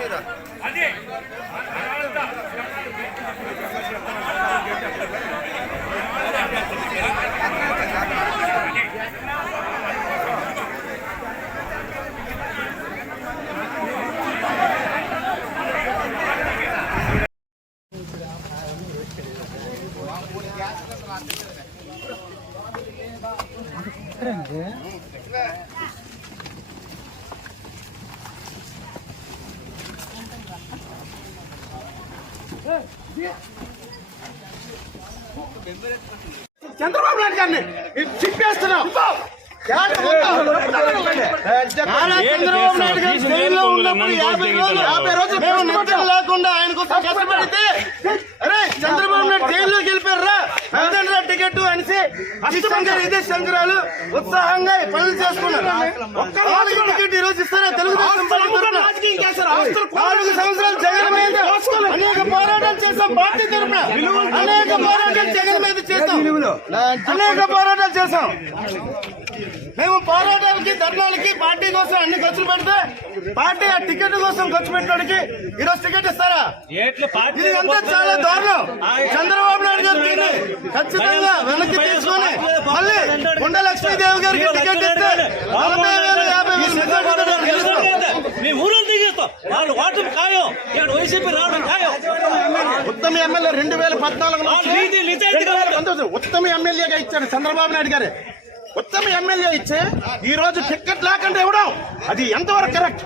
మీద Thank you. Chandrababu Naidu గారిని చిప్పేస్తున్నాం నారా చంద్రబాబు నాయుడు గారు జైల్లో ఉన్నప్పుడు యాభై రోజులు యాభై రోజులు మేము నిద్ర లేకుండా ఆయన కోసం కష్టపడితే అరే చంద్రబాబు నాయుడు జైల్లోకి వెళ్ళిపోయారా వెళ్తాను టికెట్ అనేసి అష్టంగా ఇదే శంకరాలు ఉత్సాహంగా పనులు చేసుకున్నారు ఒక్క వాళ్ళకి టికెట్ ఈ రోజు ఇస్తారా తెలుగుదేశం? నాలుగు సంవత్సరాలు పార్టీ అనేక పోరాటాలు జగన్ మీద చేస్తాం అనేక పోరాటాలు చేశాం. మేము పోరాటాలకి ధర్నాలకి పార్టీ కోసం అన్ని ఖర్చులు పెడితే పార్టీ ఆ టికెట్ కోసం ఖర్చు పెట్టడానికి ఈ రోజు టికెట్ ఇస్తారా? ఇది అంతా చాలా దారుణం. చంద్రబాబు నాయుడు గారు దీన్ని ఖచ్చితంగా వెనక్కి తీసుకొని మళ్ళీ కొండ లక్ష్మీదేవి గారికి టికెట్ ఇస్తే నలభై వేలు యాభై వేలు. మీ ఊరు దిగేస్తాం వాళ్ళు ఓటమి ఖాయం. ఇక్కడ వైసీపీ రావడం ఖాయం. ఉత్తమ ఎమ్మెల్యే రెండు వేల పద్నాలుగు. ఉత్తమ ఎమ్మెల్యేగా ఇచ్చారు చంద్రబాబు నాయుడు గారు. ఉత్తమ ఎమ్మెల్యే ఇచ్చే ఈ రోజు టికెట్ లేకుండా ఇవ్వడం అది ఎంతవరకు కరెక్ట్?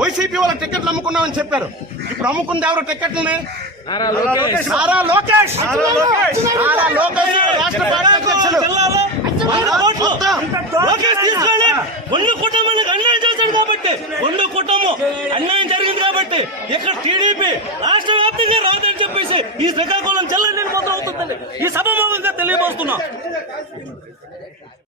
వైసీపీ వాళ్ళ టికెట్లు అమ్ముకున్నామని చెప్పారు. ఇప్పుడు అమ్ముకుంది ఎవరు టికెట్లని? నారా లోకేష్. నారా లోకేష్. రాష్ట్ర పార్టీ అధ్యక్షులు జిల్లాలో వంద కోట్లు. మొత్తం. లోకేష్ తీసుకొని ఒండు కుటుంబానికి అన్యాయం చేశాడు కాబట్టి కుటుంబం అన్యాయం జరిగింది కాబట్టి ఇక్కడ టీడీపీ రాష్ట్ర ఈ శ్రీకాకుళం జిల్లా నేను అవుతుందని ఈ సభ తెలియబోస్తున్నాం